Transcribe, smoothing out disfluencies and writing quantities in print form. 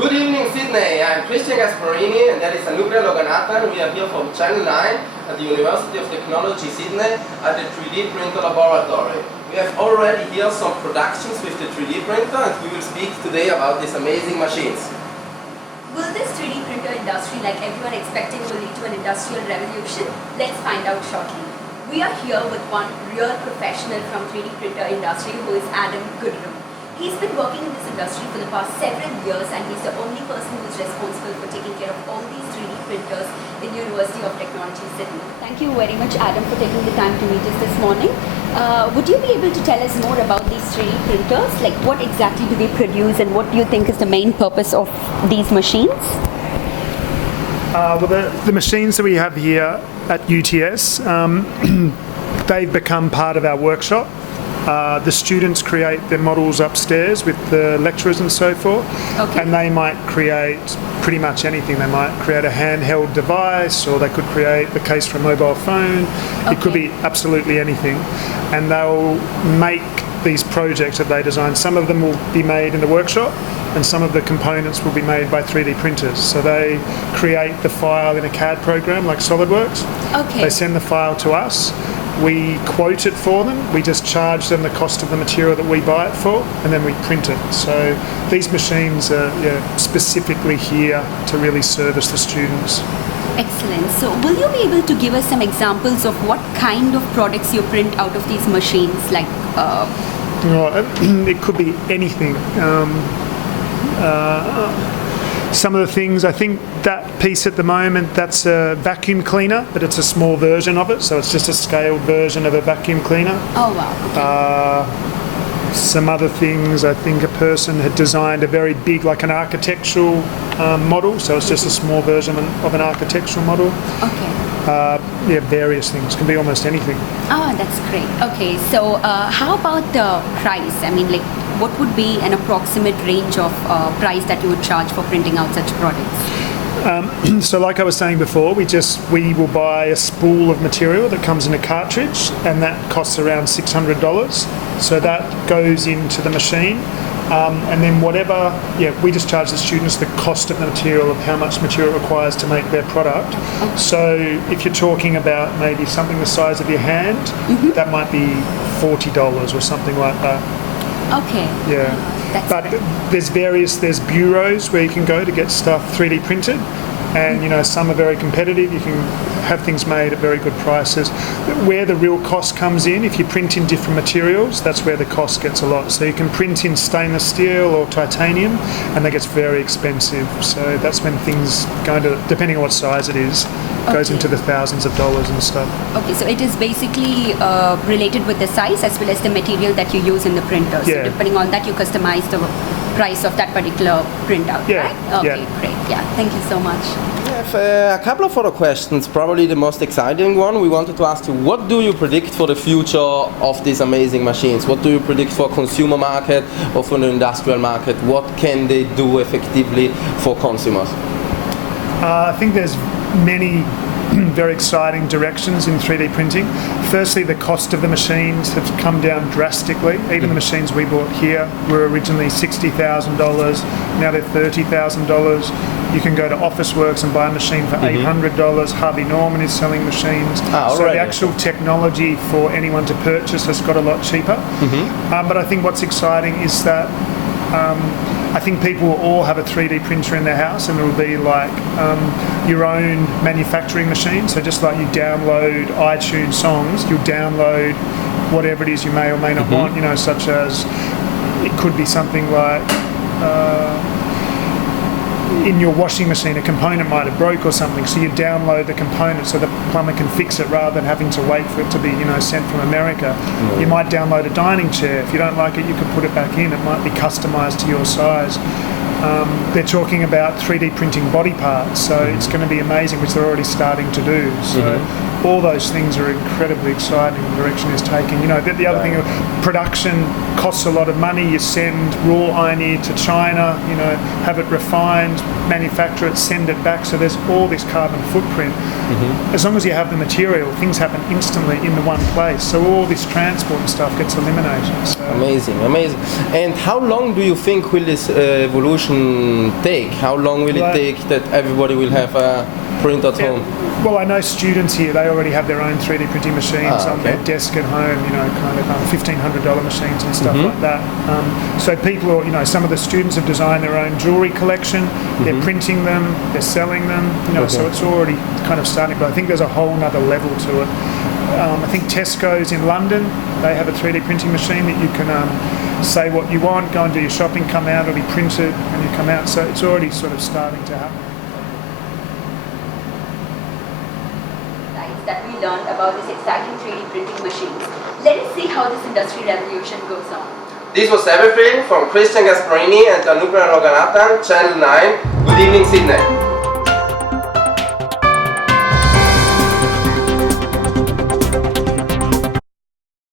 Good evening, Sydney. I'm Christian Gasparini and that is Anubria Loganathan. We are here from Channel 9 at the University of Technology, Sydney at the 3D printer laboratory. We have already here some productions with the 3D printer and we will speak today about these amazing machines. Will this 3D printer industry, like everyone expecting, will lead to an industrial revolution? Let's find out shortly. We are here with one real professional from 3D printer industry who is Adam Goodrum. He's been working in this industry for the past several years and he's the only person who's responsible for taking care of all these 3D printers in University of Technology, Sydney. Thank you very much, Adam, for taking the time to meet us this morning. Would you be able to tell us more about these 3D printers? Like what exactly do they produce and what do you think is the main purpose of these machines? Well, the machines that we have here at UTS, they've become part of our workshop. The students create their models upstairs with the lecturers and so forth, and they might create pretty much anything. They might create a handheld device, or they could create the case for a mobile phone. It could be absolutely anything, and they'll make these projects that they design. Some of them will be made in the workshop and some of the components will be made by 3D printers. So they create the file in a CAD program like SolidWorks. They send the file to us. We quote it for them, we just charge them the cost of the material that we buy it for, and then we print it. So these machines are specifically here to really service the students. Excellent. So will you be able to give us some examples of what kind of products you print out of these machines? Like, it could be anything. Some of the things, I think that piece at the moment, that's a vacuum cleaner, but it's a small version of it, so it's just a scaled version of a vacuum cleaner. Oh wow. Okay. Some other things, I think a person had designed a very big, like an architectural model, so it's just a small version of an architectural model. Various things, can be almost anything. Oh, that's great. Okay, so how about the price? I mean, like, what would be an approximate range of price that you would charge for printing out such products? So like I was saying before, we will buy a spool of material that comes in a cartridge and that costs around $600. So that goes into the machine. And then we just charge the students the cost of the material, of how much material it requires to make their product. So if you're talking about maybe something the size of your hand, that might be $40 or something like that. Okay. Yeah. But there's bureaus where you can go to get stuff 3D printed, and some are very competitive. You can have things made at very good prices. Where the real cost comes in, if you print in different materials, that's where the cost gets a lot. So you can print in stainless steel or titanium, and that gets very expensive. So that's when things go into, depending on what size it is, goes into the thousands of dollars and stuff. Okay, so it is basically related with the size as well as the material that you use in the printer. So depending on that, you customize the price of that particular printout, right? Okay, great. Yeah, thank you so much. We have a couple of other questions. Probably the most exciting one, we wanted to ask you, what do you predict for the future of these amazing machines? What do you predict for consumer market or for the industrial market? What can they do effectively for consumers? I think there's many very exciting directions in 3D printing. Firstly, the cost of the machines have come down drastically. Even the machines we bought here were originally $60,000, now they're $30,000. You can go to Officeworks and buy a machine for $800. Harvey Norman is selling machines. So the actual technology for anyone to purchase has got a lot cheaper. But I think what's exciting is that I think people will all have a 3D printer in their house, and it will be like your own manufacturing machine. So just like you download iTunes songs, you'll download whatever it is you may or may not want, such as it could be something like in your washing machine a component might have broke or something, so you download the component so the plumber can fix it rather than having to wait for it to be sent from America. You might download a dining chair. If you don't like it, you can put it back in. It might be customized to your size. They're talking about 3D printing body parts, so it's going to be amazing, which they're already starting to do. So All those things are incredibly exciting, the direction it's taking. You know, the other thing, production costs a lot of money. You send raw iron to China, you know, have it refined, manufacture it, send it back. So there's all this carbon footprint. As long as you have the material, things happen instantly in the one place. So all this transport and stuff gets eliminated. So. Amazing, amazing. And how long do you think will this evolution take? How long will it take that everybody will have a print at home? Well, I know students here, they already have their own 3D printing machines on their desk at home, you know, kind of $1,500 machines and stuff like that. So people, are, you know, some of the students have designed their own jewellery collection, they're printing them, they're selling them, you know, so it's already kind of starting, but I think there's a whole nother level to it. I think Tesco's in London, they have a 3D printing machine that you can say what you want, go and do your shopping, come out, it'll be printed when you come out, so it's already sort of starting to happen. That we learned about this exciting 3D printing machines. Let us see how this industry revolution goes on. This was everything from Christian Gasparini and Anupra Loganathan, Channel 9. Good evening, Sydney.